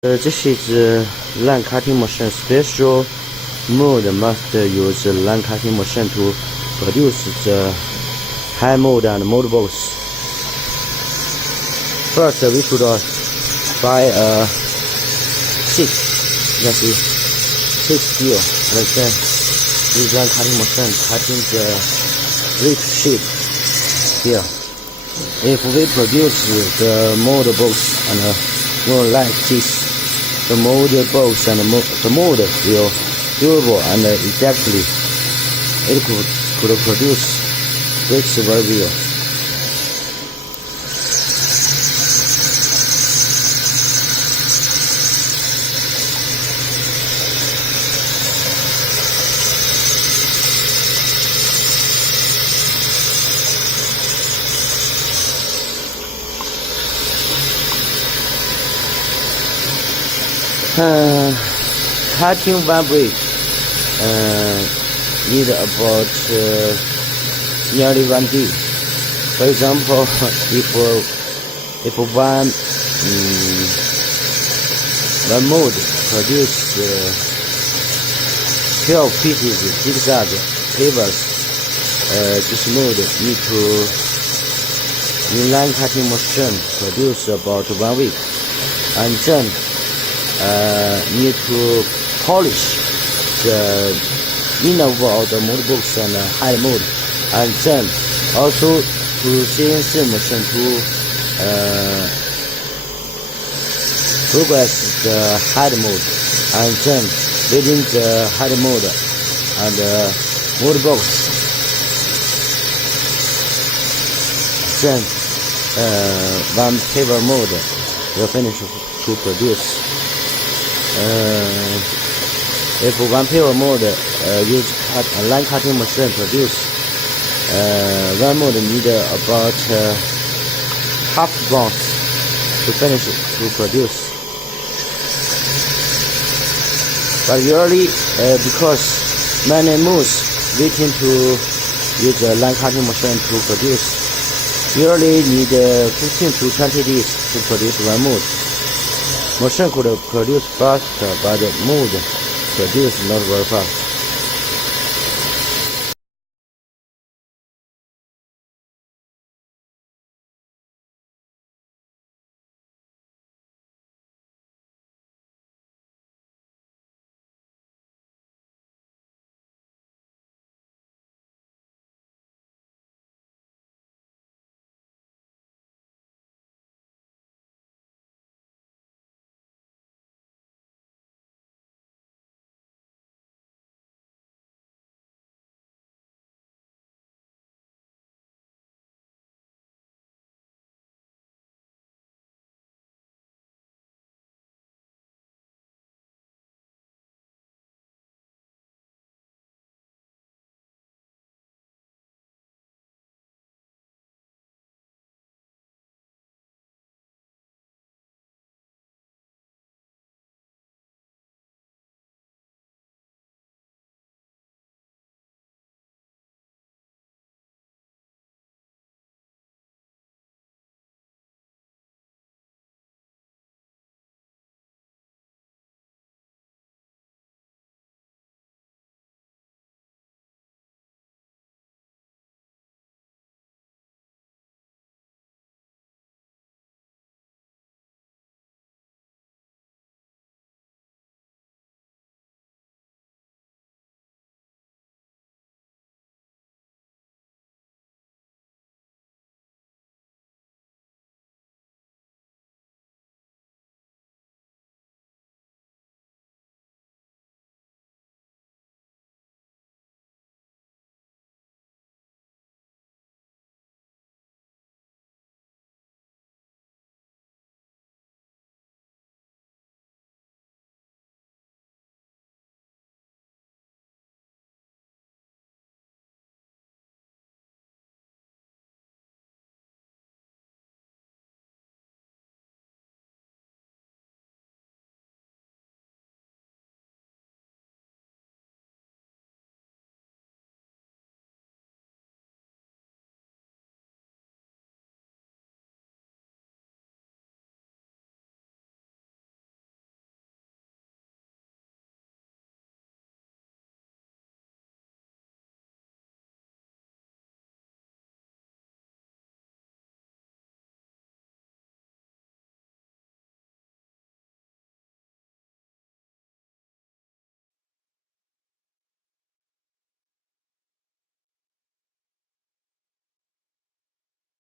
This is line cutting machine. Special mode must use line cutting machine to produce the high mode and modables. First, we should buy a sheet. You can see 6 steel. Like that. This line cutting machine cutting the rip sheet here. If we produce the modables and more like this, the modables and the mold will durable and exactly it could produce bricks very well. Cutting one brick need about nearly 1 day. For example, if one mold produce 12 pieces zigzag pavers, this mold need to inline cutting machine produce about 1 week, and then need to polish the inner wall of the mold box and hide mold, and then also to CNC machine to progress the hide mold, and then within the hide mold and mold box, then one paper mold will finish to produce. If one paper mold use line cutting machine produce, one mold need about half bounce to finish to produce. But usually, because many molds waiting to use a line cutting machine to produce, usually need 15 to 20 days to produce one mold. Machine could produce fast, but the mold produce not very fast.